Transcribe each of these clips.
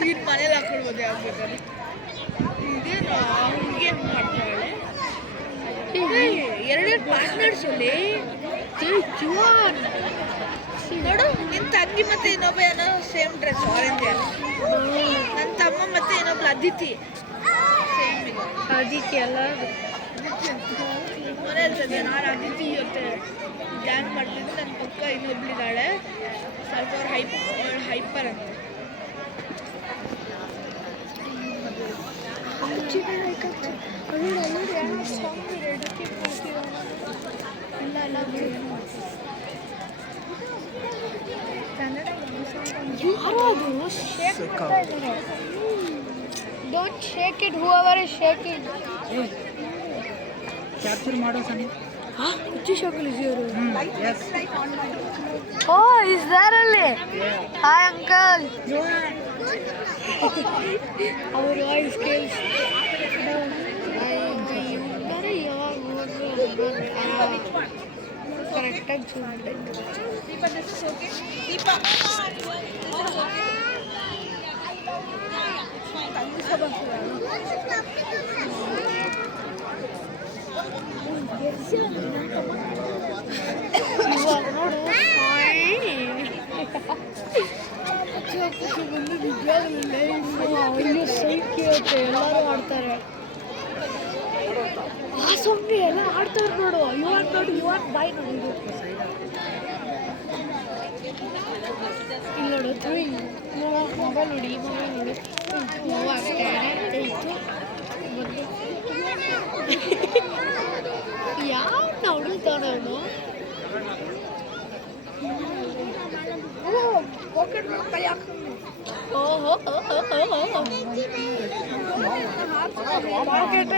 ನೀನು ಮನೇಲಿ ಹಾಕೊಳ್ಬೋದೇ ಆಗ್ಬೇಕಾದ್ರೆ ಇದೇನು ಹುಡುಗಿ ಹೆಂಗೆ ಮಾಡ್ತಾಳೆ ಎರಡೆರಡು ಪಾರ್ಟ್ನರ್ಸ್ ಅಲ್ಲಿ ನೋಡು ನಿನ್ನ ತಂಗಿ ಮತ್ತೆ ಇನ್ನೊಬ್ಬ ಏನೋ ಸೇಮ್ ಡ್ರೆಸ್ ಆರೆಂಜ್ ನನ್ನ ತಮ್ಮ ಮತ್ತೆ ಇನ್ನೊಬ್ಳು ಅದಿತಿ ಸೇಮ್ ಇದು ಅದಿತಿ ಅಲ್ಲ ಮನೆ ಇರ್ತದೆ ನಾನು ಅದಿತಿ ಜೊತೆ ಡ್ಯಾನ್ಸ್ ಮಾಡ್ತಿದ್ದೆ ನನ್ನ ಪಕ್ಕ ಇನ್ನೊಬ್ಳಿದ್ದಾಳೆ ಸ್ವಲ್ಪ ಅವ್ರು ಹೈಪರ್ ಅಂತ Don't shake it, whoever is shaking. Capture ಮಾಡೋ ಸನಿ Which shakal is your? Yes. Oh, is there only? Hi, uncle. Our voice skills. Correct. Deepa, this is okay. Deepa, ಎಲ್ಲರೂ ಆಡ್ತಾರೆ ಆ ಸೊಂಗೆ ಎಲ್ಲ ಆಡ್ತಾರೆ ನೋಡು ಯುವನ್ ಬಾಯ್ ನೋಡಿ ಇಲ್ಲಿ ನೋಡು ಮೊಬೈಲ್ ನೋಡಿ ಯಾವ ನೋಡುತ್ತಾನ ಅವನು ಪಾಕೆಟ್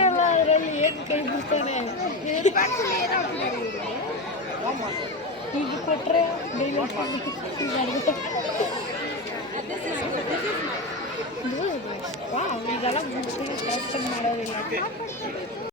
ಎಲ್ಲ ಅದರಲ್ಲಿ ಏನು ಕೈ ಬಿಡ್ತಾನೆ ಈಗ ಕೊಟ್ಟರೆ ಈಗೆಲ್ಲ ಮುಗಿಸಿ ಮಾಡೋದಿಲ್ಲ